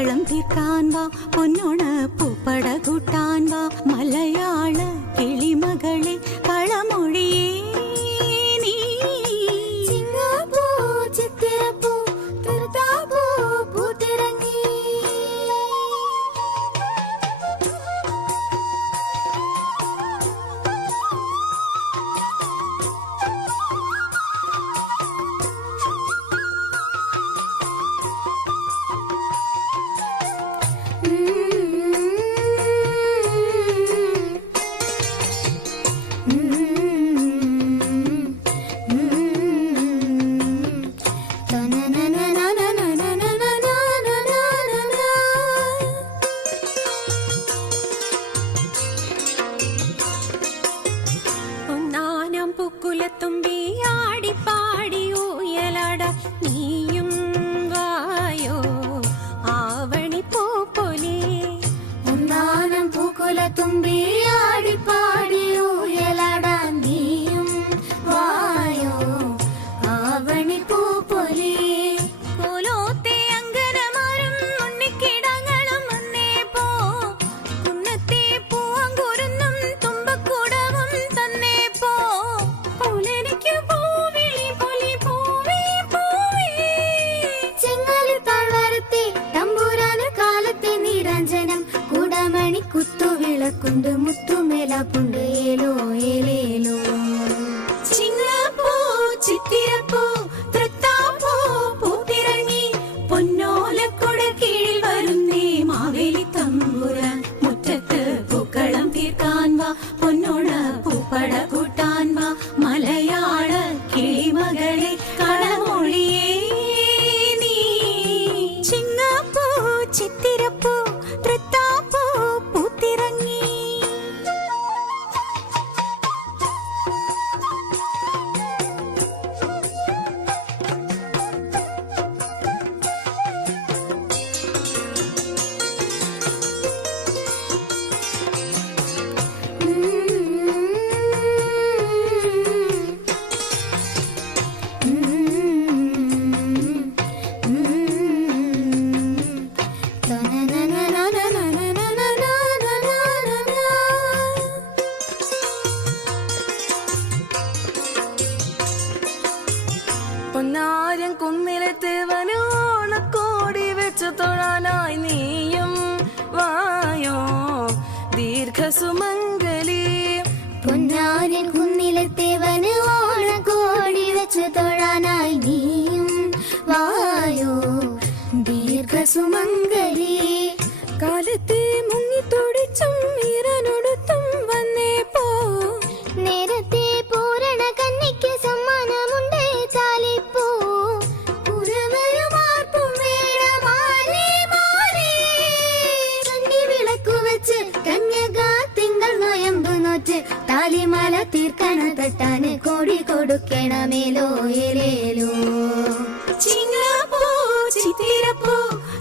പൂക്കളം തീർക്കാൻ വാ പൊന്നോണ പൂപ്പട കൂട്ടാൻ വാ മലയാള കിളിമകളെ കളമൊഴിയേ നീ ചിങ്ങപ്പൂ ചിത്തിരപ്പൂ തിരുത്താപ്പൂ പൂത്തിറങ്ങി തുമ്പി ആടിപ്പാടി ഊയലട നീയും വായോ ആവണി പൂപ്പൊലി ഒന്നാനം പൂക്കുല തുമ്പി ആടിപ്പാടി ഊയലട നീയും വായോ ആവണി പൂപ്പൊലി കോലോത്തെ അങ്കനമാരും ഉണ്ണിക്കിടങ്ങളും വന്നേ പോ കുന്നത്തെ പൂവങ്കുരുന്നും തുമ്പക്കുടവും തന്നേ പോ കുത്തുവിളക്കുണ്ട് മുത്തുമേലാപ്പുണ്ട് ഏലോ ഏലേലോ ചിങ്ങപ്പൂ ചിത്തിരപ്പൂ തൃത്താപ്പൂ പൂത്തിറങ്ങി പൊന്നോലക്കൊട കീഴിൽ വരുന്നേ മാവേലി തമ്പുരാൻ മുറ്റത്ത് പൂക്കളം തീർക്കാൻ വാ പൊന്നോണ പൂപ്പട കൂട്ടാൻ വാ മലയാള കിളിമകളെ കളമൊഴിയേ നീ ചിങ്ങപ്പൂ ചിത്തിരപ്പൂ തൃത്താപ്പൂ പൂത്തിറങ്ങി പൊന്നാരം കുന്നിലെത്തേവന് ഓണക്കോടി വെച്ചു തൊഴാനായി നീയും വായോ ദീർഘസുമംഗലി പൊന്നാരൻ കുന്നിലെത്തേവന് ഓണക്കോടി വെച്ചു തൊഴാനായി നീയും വായോ ദീർഘസുമംഗലി കാലത്തെ മുങ്ങിത്തൊടിച്ചും ഈറനൊടുത്തും വന്നേ പോ നേരത്തെ പൂരണ കന്നിക്ക് സമ്മാനമുണ്ടേ താലിപ്പൂ വിളക്കു വെച്ച് കന്യക തിങ്കൾ നോയമ്പ് നോറ്റ് താലിമാല തീർക്കണ തട്ടാന് കോടി കൊടുക്കണമേലോ ഏലേലോ ചിങ്ങപ്പൂ ചിത്തിരപ്പൂ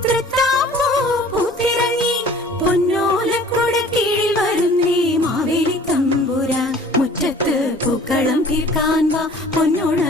തൃത്താപ്പൂ പൂത്തിറങ്ങി പൊന്നോലക്കൊട കീഴിൽ വരുന്നേ മാവേലി തമ്പുരാൻ മുറ്റത്ത് പൂക്കളം തീർക്കാൻ വാ പൊന്നോണ